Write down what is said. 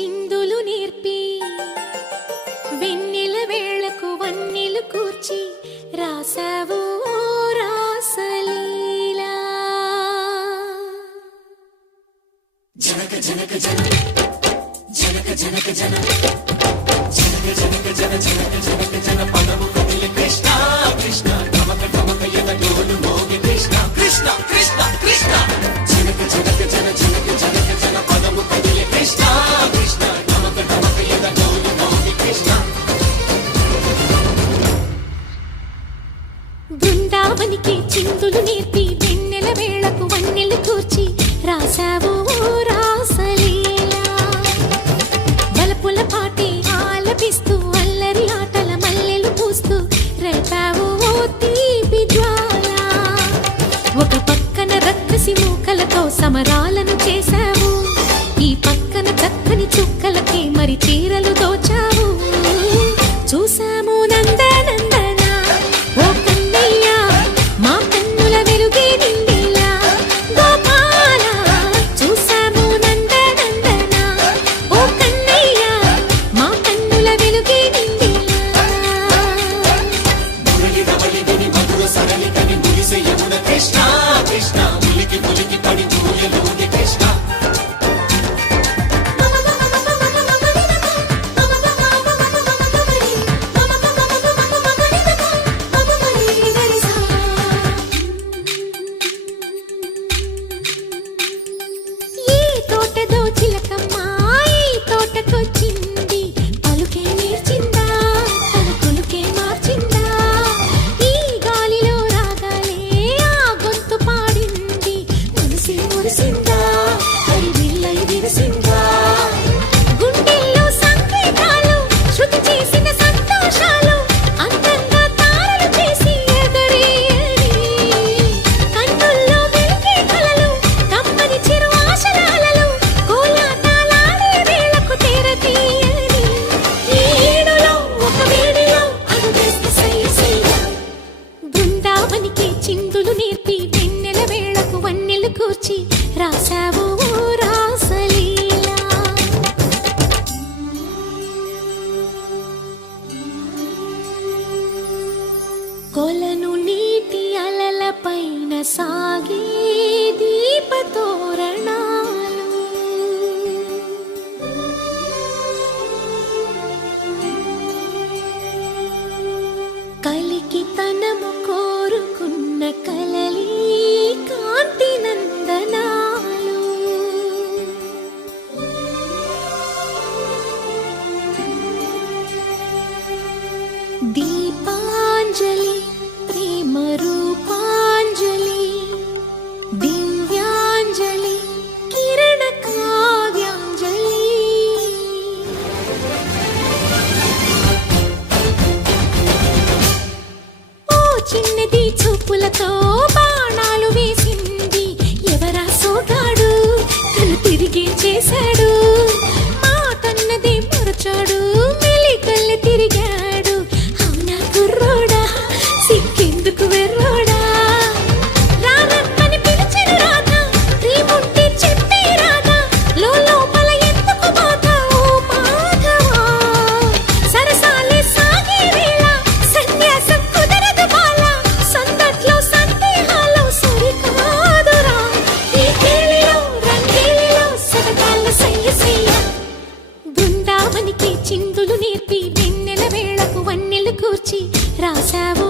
చిందులు నేర్పి వెన్నెల వేళకు వన్నెలు కూర్చి రాసావు రాసలీలా. జనక జనక జన జనక జనక జన జనక జనక జన జనక జనక జన పదము కదిలి కృష్ణ కృష్ణ గమక గమక ఎదగోలు మోగి కృష్ణ కృష్ణ కృష్ణ కృష్ణ జనక జనక జన జనక జనక జన పదము కదిలి కృష్ణ కృష్ణ గమక గమక ఎదగోలు మోగి కృష్ణ. బృందావనికి చిందులు నేర్పి వెన్నెల వేళకు వన్నెలు కూర్చి రాసావు రాసలీలా. బలపుల పాటి ఆలపిస్తూ అల్లరి ఆటల మల్లెలు పూస్తూ రేపావు తీపి జ్వాల. ఒక పక్కన రక్కసి మూకలతో సమరాలను చేశావు, ఈ పక్కన చక్కని చుక్కలకి మరి చీరలు దోచావు. చూసాము నందనందన ఓ కన్నయ్య మా కన్నుల వెలుగే నిండిలా. గోపాల చూసాము నందనందన ఓ కన్నయ్య మా కన్నుల వెలుగే నిండిలా. మురళి రవళి విని మధుర సరళి కని మురిసే యమున కృష్ణ కృష్ణ ములికి ములికి పడి దూయలోని కృష్ణ. చిందులు నేర్పి వెన్నెల వేళకు వన్నెలు కూర్చి రాసావు రాసలీలా. కొలను నీటి అలల పైన సాగే దీపతోరణాలు, కలికి తనము కోరుకున్న కలలి కాంతి నందనాలు. దీపాంజలి ప్రేమ రూపాంజలి దివ్యాంజలి కిరణ కావ్యాంజలి. చిన్నది చూపులతో బాణాలు వేసింది ఎవరా సోగాడు, తను తిరిగి చేశాడు. మాటన్నది మరచాడు, మెలికల్లి తిరిగాడు. అవునా కుర్రోడా సిక్కెందుకు వెర్రోడా. రారమ్మని పిలిచెను రాధా, రీముంటి చెప్పే రాధా, లోపల ఎందుకు బాధ ఓ మాధవా. సరసాలే సాగే వేళ సన్యాసం కుదరదు బాల, సందట్లో సందేహాలు సరికాదురా. ఈ కేళిలో రంగేలిలో సరదాల సయ్య సయ్య. బృందావనికి చిందులు నేర్పి వెన్నెల వేళకు వన్నెలు కూర్చి రాసావు